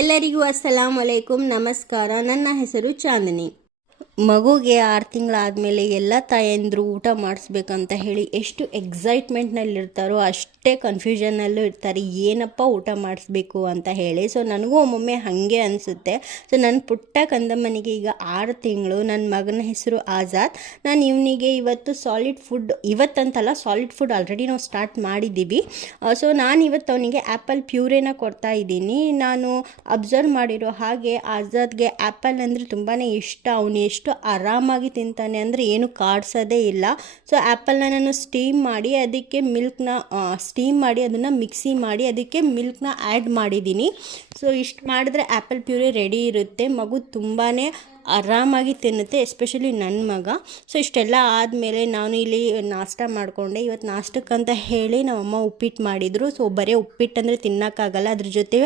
ಎಲ್ಲರಿಗೂ ಅಸ್ಸಲಾಂ ವಲೈಕುಮ್, ನಮಸ್ಕಾರ. ನನ್ನ ಹೆಸರು ಚಾಂದಿನಿ. ಮಗುಗೆ 6 ತಿಂಗಳಾದಮೇಲೆ ಎಲ್ಲ ತಾಯಂದಿರು ಊಟ ಮಾಡಿಸ್ಬೇಕಂತ ಹೇಳಿ ಎಷ್ಟು ಎಕ್ಸೈಟ್ಮೆಂಟ್ನಲ್ಲಿರ್ತಾರೋ ಅಷ್ಟೇ ಕನ್ಫ್ಯೂಷನ್ನಲ್ಲೂ ಇರ್ತಾರೆ, ಏನಪ್ಪ ಊಟ ಮಾಡಿಸ್ಬೇಕು ಅಂತ ಹೇಳಿ. ಸೊ ನನಗೂ ಒಮ್ಮೊಮ್ಮೆ ಹಾಗೆ ಅನಿಸುತ್ತೆ. ಸೊ ನನ್ನ ಪುಟ್ಟ ಕಂದಮ್ಮನಿಗೆ ಈಗ 6 ತಿಂಗಳು. ನನ್ನ ಮಗನ ಹೆಸರು ಆಜಾದ್. ನಾನು ಇವನಿಗೆ ಇವತ್ತು ಸಾಲಿಡ್ ಫುಡ್, ಇವತ್ತಂತಲ್ಲ ಸಾಲಿಡ್ ಫುಡ್ ಆಲ್ರೆಡಿ ನಾವು ಸ್ಟಾರ್ಟ್ ಮಾಡಿದ್ದೀವಿ. ಸೊ ನಾನು ಇವತ್ತು ಅವನಿಗೆ ಆ್ಯಪಲ್ ಪ್ಯೂರೇನ ಕೊಡ್ತಾ ಇದ್ದೀನಿ. ನಾನು ಅಬ್ಸರ್ವ್ ಮಾಡಿರೋ ಹಾಗೆ ಆಜಾದ್ಗೆ ಆ್ಯಪಲ್ ಅಂದರೆ ತುಂಬಾ ಇಷ್ಟ. ಅವನು ಎಷ್ಟು ಆರಾಮಾಗಿ ತಿಂತಾನೆ ಅಂದರೆ ಏನು ಕಾಡ್ಸೋದೇ ಇಲ್ಲ. ಸೊ ಆ್ಯಪಲ್ನ ನಾನು ಸ್ಟೀಮ್ ಮಾಡಿ ಅದನ್ನು ಮಿಕ್ಸಿ ಮಾಡಿ ಅದಕ್ಕೆ ಮಿಲ್ಕ್ನ ಆ್ಯಡ್ ಮಾಡಿದ್ದೀನಿ. ಸೊ ಇಷ್ಟು ಮಾಡಿದ್ರೆ ಆ್ಯಪಲ್ ಪ್ಯೂರಿ ರೆಡಿ ಇರುತ್ತೆ. ಮಗು ತುಂಬಾ ಆರಾಮಾಗಿ ತಿನ್ನುತ್ತೆ, ಎಸ್ಪೆಷಲಿ ನನ್ನ ಮಗ. ಸೊ ಇಷ್ಟೆಲ್ಲ ಆದಮೇಲೆ ನಾನು ಇಲ್ಲಿ ನಾಷ್ಟ ಮಾಡಿಕೊಂಡೆ. ಇವತ್ತು ನಾಷ್ಟಕ್ಕಂತ ಹೇಳಿ ನಮ್ಮಮ್ಮ ಉಪ್ಪಿಟ್ಟು ಮಾಡಿದರು. ಸೊ ಬರೀ ಉಪ್ಪಿಟ್ಟು ಅಂದರೆ ತಿನ್ನೋಕ್ಕಾಗಲ್ಲ, ಅದ್ರ ಜೊತೆ